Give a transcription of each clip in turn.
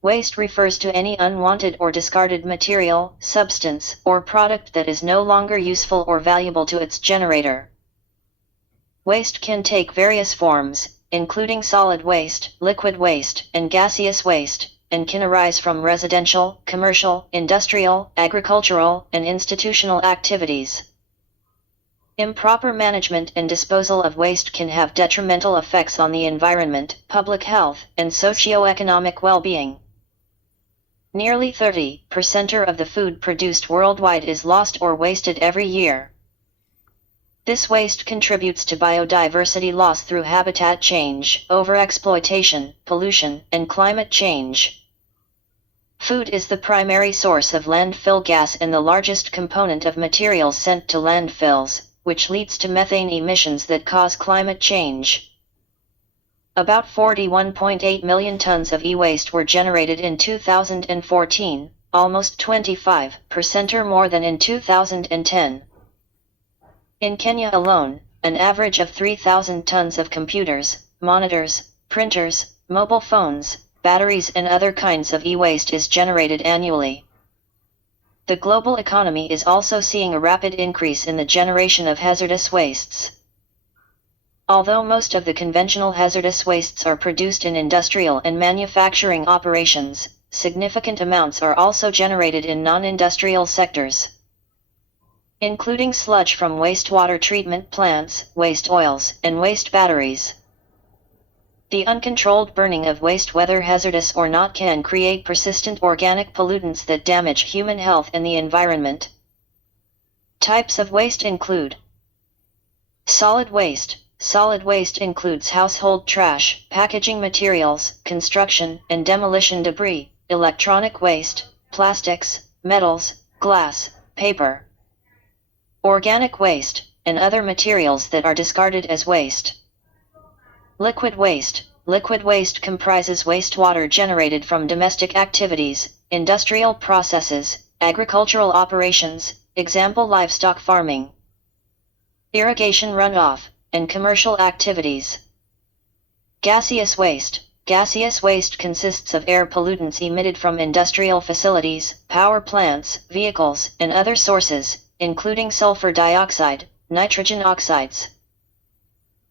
Waste refers to any unwanted or discarded material, substance, or product that is no longer useful or valuable to its generator. Waste can take various forms, including solid waste, liquid waste, and gaseous waste, and can arise from residential, commercial, industrial, agricultural, and institutional activities. Improper management and disposal of waste can have detrimental effects on the environment, public health, and socio-economic well-being. Nearly 30% of the food produced worldwide is lost or wasted every year. This waste contributes to biodiversity loss through habitat change, overexploitation, pollution, and climate change. Food is the primary source of landfill gas and the largest component of materials sent to landfills, which leads to methane emissions that cause climate change. About 41.8 million tons of e-waste were generated in 2014, almost 25% or more than in 2010. In Kenya alone, an average of 3,000 tons of computers, monitors, printers, mobile phones, batteries and other kinds of e-waste is generated annually. The global economy is also seeing a rapid increase in the generation of hazardous wastes. Although most of the conventional hazardous wastes are produced in industrial and manufacturing operations, significant amounts are also generated in non-industrial sectors, including sludge from wastewater treatment plants, waste oils, and waste batteries. The uncontrolled burning of waste, whether hazardous or not, can create persistent organic pollutants that damage human health and the environment. Types of waste include solid waste. Solid waste includes household trash, packaging materials, construction and demolition debris, electronic waste, plastics, metals, glass, paper, organic waste, and other materials that are discarded as waste. Liquid waste. Liquid waste comprises wastewater generated from domestic activities, industrial processes, agricultural operations, example livestock farming, irrigation runoff, and commercial activities. Gaseous waste. Gaseous waste consists of air pollutants emitted from industrial facilities, power plants, vehicles, and other sources, including sulfur dioxide, nitrogen oxides,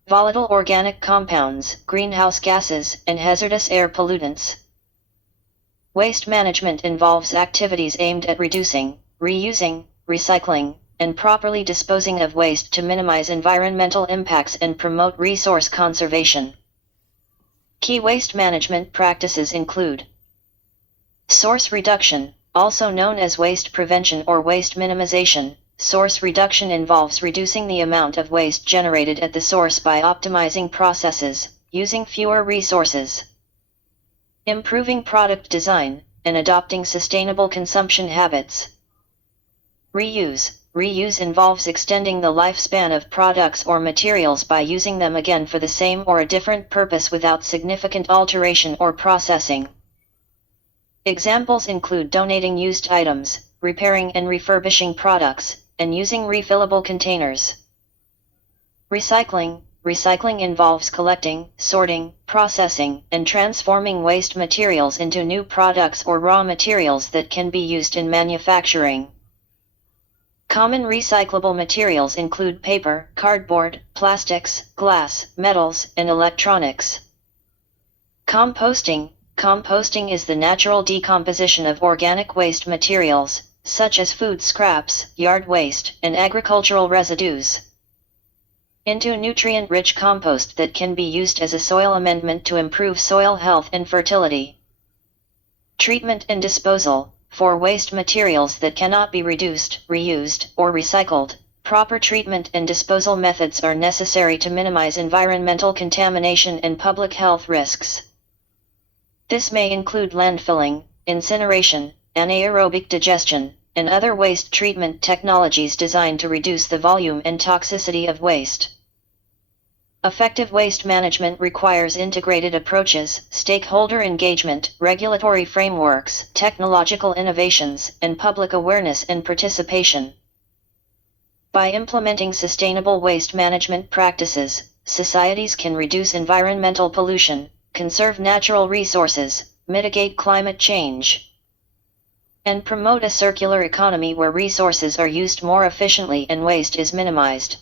volatile organic compounds, greenhouse gases, and hazardous air pollutants. Waste management involves activities aimed at reducing, reusing, recycling, and properly disposing of waste to minimize environmental impacts and promote resource conservation. Key waste management practices include source reduction, also known as waste prevention or waste minimization. Source reduction involves reducing the amount of waste generated at the source by optimizing processes, using fewer resources, improving product design, and adopting sustainable consumption habits. Reuse. Reuse involves extending the lifespan of products or materials by using them again for the same or a different purpose without significant alteration or processing. Examples include donating used items, repairing and refurbishing products, and using refillable containers. Recycling. Recycling involves collecting, sorting, processing, and transforming waste materials into new products or raw materials that can be used in manufacturing. Common recyclable materials include paper, cardboard, plastics, glass, metals, and electronics. Composting. Composting is the natural decomposition of organic waste materials, such as food scraps, yard waste, and agricultural residues, into nutrient-rich compost that can be used as a soil amendment to improve soil health and fertility. Treatment and disposal. For waste materials that cannot be reduced, reused, or recycled, proper treatment and disposal methods are necessary to minimize environmental contamination and public health risks. This may include landfilling, incineration, anaerobic digestion, and other waste treatment technologies designed to reduce the volume and toxicity of waste. Effective waste management requires integrated approaches, stakeholder engagement, regulatory frameworks, technological innovations, and public awareness and participation. By implementing sustainable waste management practices, societies can reduce environmental pollution, conserve natural resources, mitigate climate change, and promote a circular economy where resources are used more efficiently and waste is minimized.